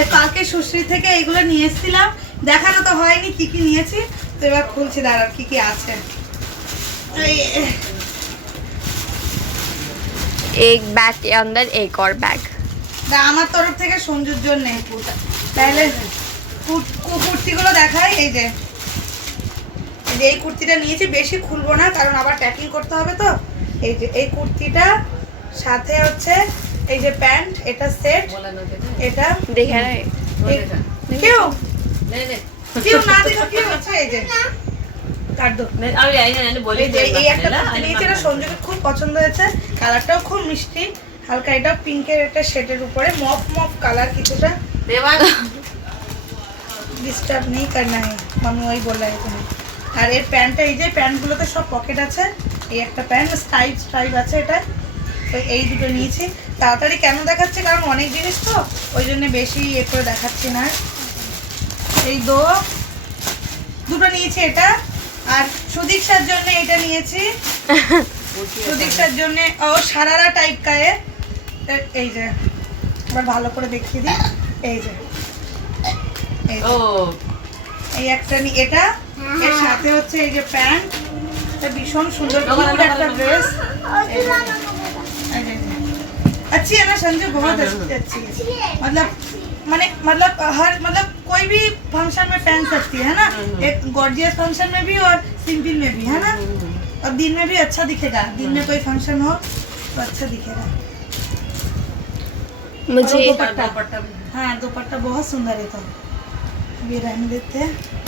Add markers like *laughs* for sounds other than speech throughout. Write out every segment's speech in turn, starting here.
তো কালকে সুশ্রী থেকে এইগুলো নিয়ে এসেছিলাম দেখানো তো হয়নি কি কি নিয়েছি তো এবার খুলছি দাঁড়া কি কি আছে এই- एक बैग के अंदर एक और बैग না, আমার তরফ থেকে সঞ্জুর জন্য এই কুর্তা তাহলে কুর- কু- কুর্তিগুলো দেখাই এই যে এই যে এই কুর্তিটা নিয়েছি বেশি খুলবো না কারণ আবার প্যাকিং করতে হবে তো এই যে এই কুর্তিটা সাথে হচ্ছে এই যে প্যান্ট এটা সেট এটা দেখে কেউ? কেউ না কেউ? আচ্ছা এই যে। খুব মিষ্টি। হালকা এটা পিঙ্কের একটা শেডের উপরে। মপ মপ কালার কিছুটা ডিস্টার্ব নেই কার নাই। আর এর প্যান্টটা এই যে প্যান্টগুলোতে সব পকেট আছে। এই একটা প্যান্ট স্টাইপ স্টাইপ আছে এটা। তো এই দুটো নিয়েছি। তাড়াতাড়ি কেন দেখাচ্ছি? কারণ অনেক জিনিস তো ওই জন্য বেশি এ করে দেখাচ্ছি না। এই দো দুটো নিয়েছি এটা। আর সুদীক্ষার জন্য এটা নিয়েছি। সুদীক্ষার জন্য ও সারারা টাইপ কায়ে এই যে এবার ভালো করে দেখিয়ে দিই। এই যে যে। এই একটা নি এটা। এর সাথে হচ্ছে এই যে প্যান্ট। এটা ভীষণ সুন্দর একটা ড্রেস अच्छी है ना संजू? बहुत अच्छी अच्छी है। मतलब मैंने मतलब हर मतलब कोई भी फ़ंक्शन में पहन सकती है ना? एक गॉर्जियस फ़ंक्शन में भी और सिंपल में भी है ना? और दिन में भी अच्छा दिखेगा। दिन में कोई फ़ंक्शन हो तो अच्छा दिखेगा। मुझे दुपट्टा। हाँ दुपट्टा बहुत सुंदर है तो। ये रहने देते हैं।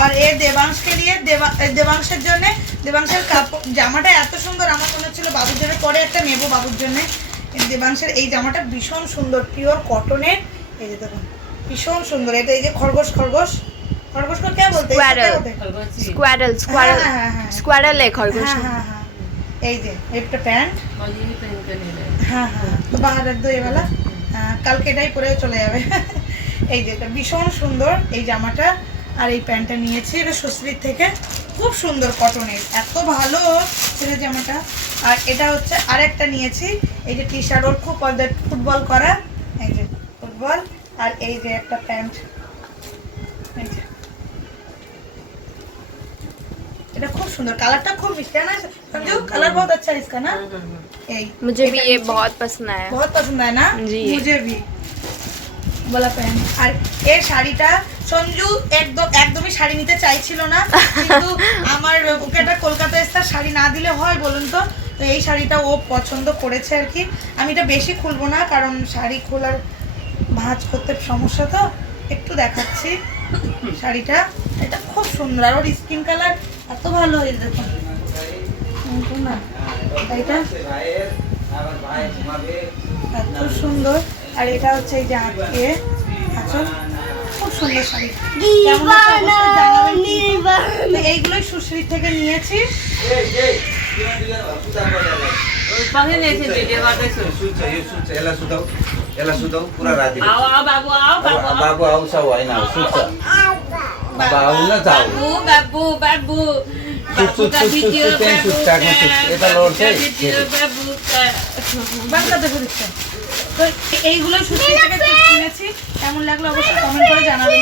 আর এর দেবাংশকে নিয়ে দেবাংশের জন্য দেবাংশের কাপড় জামাটা এত সুন্দর আমার মনে হচ্ছিল বাবুর জন্য পরে একটা নেব বাবুর জন্য। দেবাংশের এই জামাটা ভীষণ সুন্দর পিওর কটনের এই যে দেখুন ভীষণ সুন্দর এটা এই যে খরগোশ খরগোশ। কে হ্যাঁ, হ্যাঁ, হ্যাঁ, এই যে প্যান্ট। হ্যাঁ হ্যাঁ কালকে এটাই পরে চলে যাবে। এই যে ভীষণ সুন্দর এই জামাটা। আর এই প্যান্টটা নিয়েছি এটা সুশ্রীর থেকে খুব সুন্দর কটনের এত ভালো ছেলে জামাটা আর এটা হচ্ছে আরেকটা নিয়েছি এই যে টি শার্ট ওর খুব ওদের ফুটবল করা এই যে ফুটবল আর এই যে একটা প্যান্ট এই যে এটা খুব সুন্দর কালারটা খুব মিষ্টি है ना संजू कलर बहुत अच्छा है इसका ना এই मुझे भी এটা ये নিয়েছি। बहुत पसंद आया बहुत पसंद है ना जी। मुझे भी বলা প্যান্ট আর এই শাড়িটা সঞ্জু একদম একদমই শাড়ি নিতে চাইছিল না কিন্তু *laughs* আমার ওকে একটা কলকাতা স্টার শাড়ি না দিলে হয় বলুন তো? তো এই শাড়িটা ও পছন্দ করেছে আর কি। আমি এটা বেশি খুলবো না কারণ শাড়ি খোলার ভাঁজ করতে সমস্যা তো। একটু দেখাচ্ছি শাড়িটা। এটা খুব সুন্দর। আর ওর স্কিন কালার এত ভালো দেখুন। দেখুন না। এটা? এত সুন্দর। আর এটা হচ্ছে এই যে আঁকে আচল খুব সুন্দর শাড়ি এইগুলো সুশ্রীর থেকে নিয়েছি বাবু আউ বাবু বাবু বাবু বাবু বাবু বাবু বাবু বাবু বাবু বাবু বাবু এটা লড়ছে বাবু বাংলাতে ঘুরছে তো এইগুলো সুস্থ থেকে কিনেছি। এমন লাগল অবশ্যই কমেন্ট করে জানাবেন।